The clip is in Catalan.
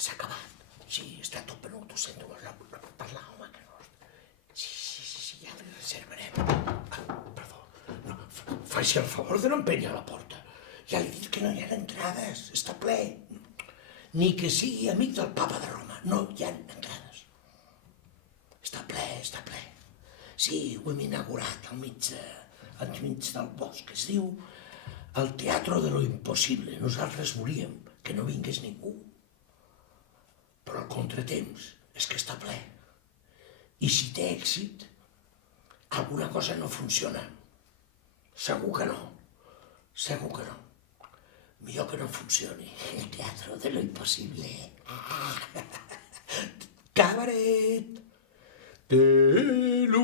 s'ha acabat. Sí, està tot venut, ho sento, no puc parlar, home, que no... Sí, ja li reservarem. Perdó, no, faci el favor de no empènyer la porta. Ja li he dit que no hi ha entrades, està ple. Ni que sigui amic del papa de Roma, no hi ha entrades. Està ple. Sí, ho hem inaugurat al mig del bosc, es diu el Teatro de lo Impossible. Nosaltres volíem que no vingués ningú. Però el contratemps és que està ple. I si té èxit, alguna cosa no funciona. Segur que no. Millor que no funcioni. El Teatro de lo Impossible. Cabaret. Telúric.